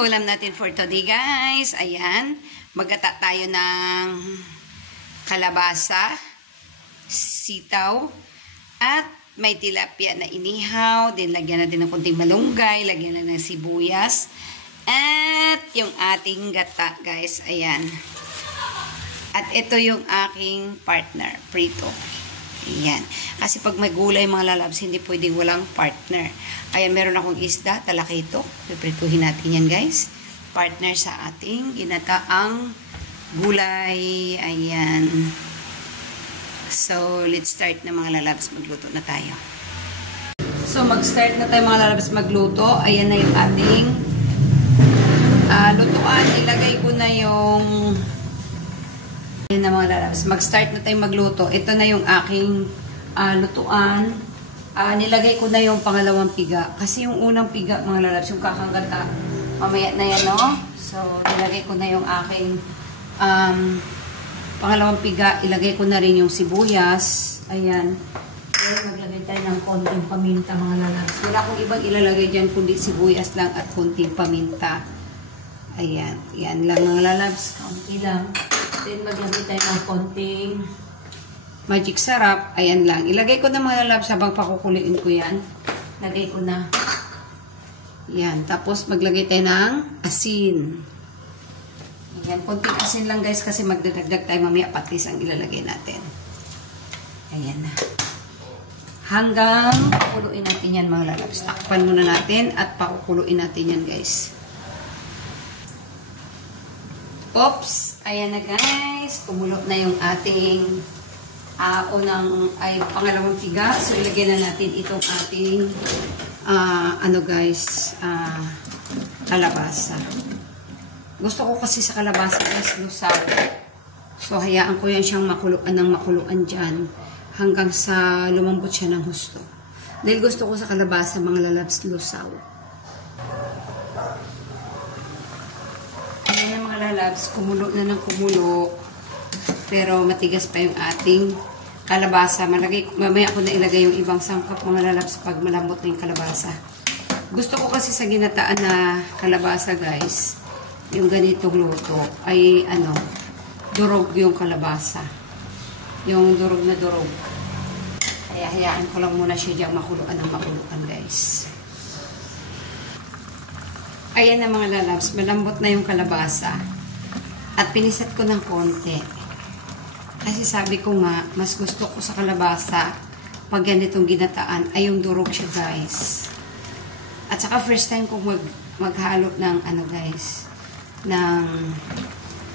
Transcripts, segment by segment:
Ulam natin for today, guys. Ayan. Magata tayo ng kalabasa, sitaw, at may tilapia na inihaw. Then, lagyan natin ng konting malunggay. Lagyan na ng sibuyas. At yung ating gata, guys. Ayan. At ito yung aking partner, prito. Ayan. Kasi pag may gulay mga lalabs, hindi pwedeng walang partner. Ayan, meron akong isda, talakito. Piprituhin natin yan, guys. Partner sa ating ginataang gulay. Ayan. So, let's start na mga lalabs. Magluto na tayo. So, mag-start na tayo mga lalabs magluto. Ayan na yung ating lutuan. Ilagay ko na yung ayan na mga lalabs. Mag-start na tayo magluto. Ito na yung aking lutuan. Nilagay ko na yung pangalawang piga. Kasi yung unang piga, mga lalabs, yung kakagata, mamaya na yan, no? So, nilagay ko na yung aking pangalawang piga. Ilagay ko na rin yung sibuyas. Ayan. Then, maglagay tayo ng konting paminta, mga lalabs. Wala akong ibang ilalagay dyan, kundi sibuyas lang at konting paminta. Ayan. Yan lang, mga lalabs. Konti lang. Then, maglagay tayo ng konting magic sarap. Ayan lang. Ilagay ko na mga lalabs habang pakukuliin ko yan. Lagay ko na. Yan. Tapos, maglagay tayo ng asin. Ayan. Konting asin lang, guys, kasi magdadagdag tayo mamaya patis ang ilalagay natin. Ayan na. Hanggang pakuluin natin yan, mga lalabs. Takpan muna natin at pakukuluin natin yan, guys. Oops! Ayan na, guys. Kumulo na yung ating pangalawang piga. So, ilagay na natin itong ating kalabasa. Gusto ko kasi sa kalabasa guys, lusaw. So, hayaan ko yan siyang makuluan ng makuluan dyan hanggang sa lumambot siya ng husto. Dahil gusto ko sa kalabasa, mga lalabs, lusaw. Ayan na mga lalabs, kumulo na ng kumulo. Pero matigas pa yung ating kalabasa. Mamaya ako na ilagay yung ibang sangkap, mga lalabs, pag malambot na yung kalabasa. Gusto ko kasi sa ginataan na kalabasa, guys, yung ganitong luto, ay durog yung kalabasa. Yung durog na durog. Kaya hayaan ko lang muna siya diyang makuluan ng makuluan, guys. Ayan na mga lalabs, malambot na yung kalabasa. At pinisat ko ng konti. Kasi sabi ko nga, mas gusto ko sa kalabasa, pag ganitong ginataan, ay yung durog siya, guys. At saka first time kong maghalo ng, guys, ng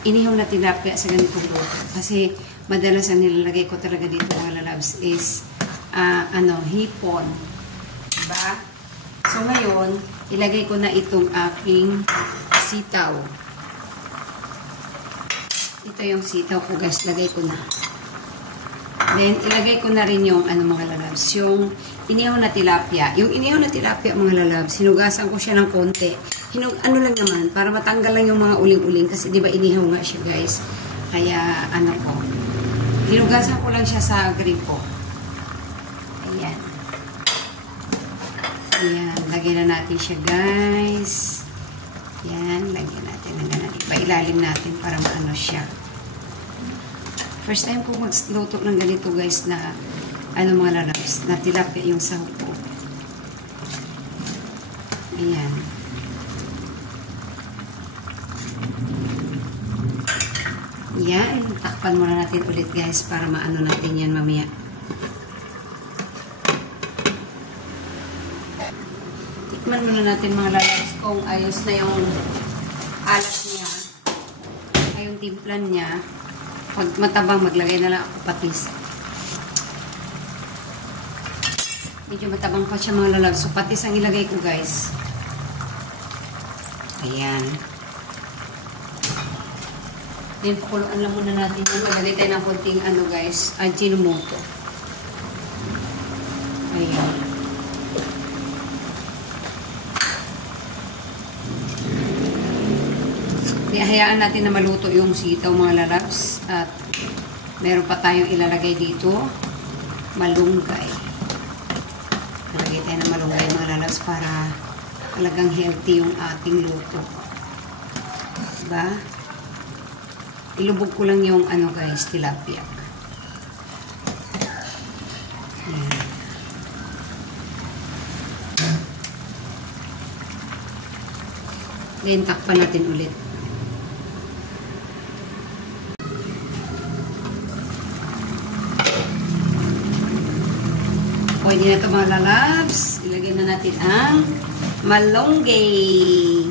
inihaw na tilapia sa ganitong luto. Kasi madalas ang nilalagay ko talaga dito, mga lalabs, is, hipon. Diba? So ngayon, ilagay ko na itong aking sitaw. Ito yung sitaw ko, guys. Lagay ko na. Then, ilagay ko na rin yung, mga lalabs, yung inihaw na tilapia. Yung inihaw na tilapia, mga lalabs, hinugasan ko siya ng konti. Lang naman, para matanggal lang yung mga uling-uling. Kasi, di ba, inihaw nga siya, guys. Kaya, hinugasan ko lang siya sa gripo. Ayan. Ayan. Lagyan na natin siya, guys. Yan, lagyan natin. Pailalim natin para maano siya. First time ko magluto ng ganito, guys, na mga lalabs, na tilapia yung sahog ko. Ayan. Yan. Takpan muna natin ulit, guys, para maano natin yan mamaya. Tikman muna natin, mga lalabs, kung ayos na yung alat niya, ay yung timplan niya. Pag matabang, maglagay na lang ako patis. Medyo matabang pa siya, mga lalabs. So, patis ang ilagay ko, guys. Ayan. Then, pakuluan lang muna natin yun. Maglagay tayo ng konting, guys, ajinomoto. Ayan. Hayaan natin na maluto yung sitaw, mga lalabs. At meron pa tayong ilalagay dito, malunggay. Lagay tayo ng malunggay, mga lalabs, para talagang healthy yung ating luto. Diba? Ilubog ko lang yung ano guys, tilapia. Ayan. Then, takpan natin ulit. Pwede na ito mga lalabs. Ilagay na natin ang malunggay.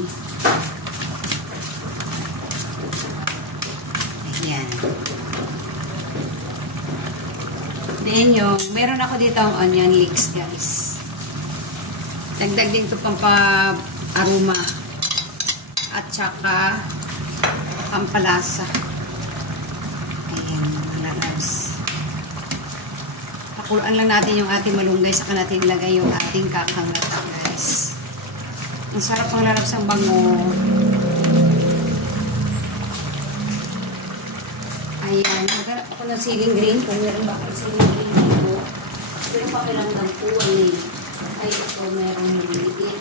Ayan. Then yung, meron ako dito ang onion leeks guys. Dagdag din ito pampa-aroma. At saka pampalasa. Ayan mga lalabs. Pakulaan lang natin yung ating malunggay, saka natin ilagay yung ating kakangata guys. Ang sarap ang lalabs ang bango. Ayan, maghanap ako ng siling green. Kung meron ba kayo siling green dito? Ito yung pakiramdam ko eh. Ay, ito meron maliliit.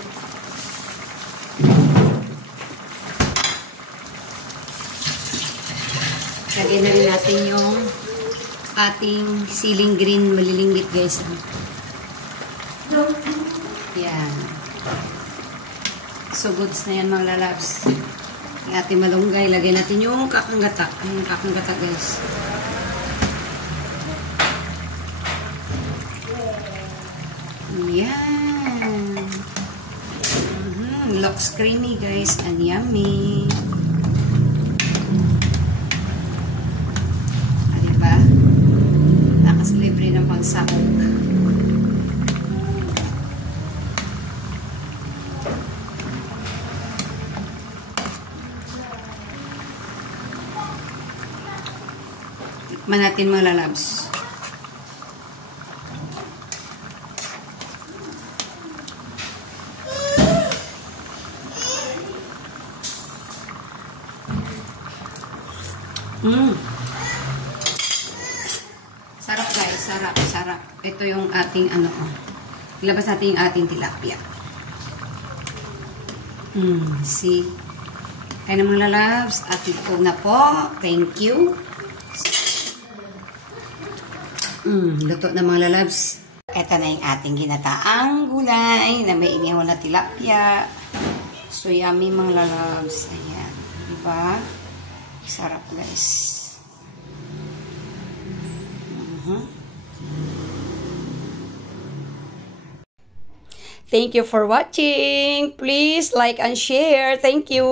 Lagyan na rin natin yung ating siling green maliliit guys. Yan. So goods na yan mga lalabs. Yung ating malunggay. Lagyan natin yung kakangata. Yung kakangata guys. Yan. Looks creamy guys and yummy. Libre ng pangsahog. Tikman natin mga lalabs. Sarap guys, sarap, sarap. Ito yung ating ano, ilabas natin yung ating tilapia. See? Kaya naman lalabs, at ito na po. Thank you. Luto na mga lalabs. Ito na yung ating ginataang gulay na may inihaw na tilapia. So yummy mga lalabs. Ayan. Diba? Sarap guys. Thank you for watching. Please like and share. Thank you.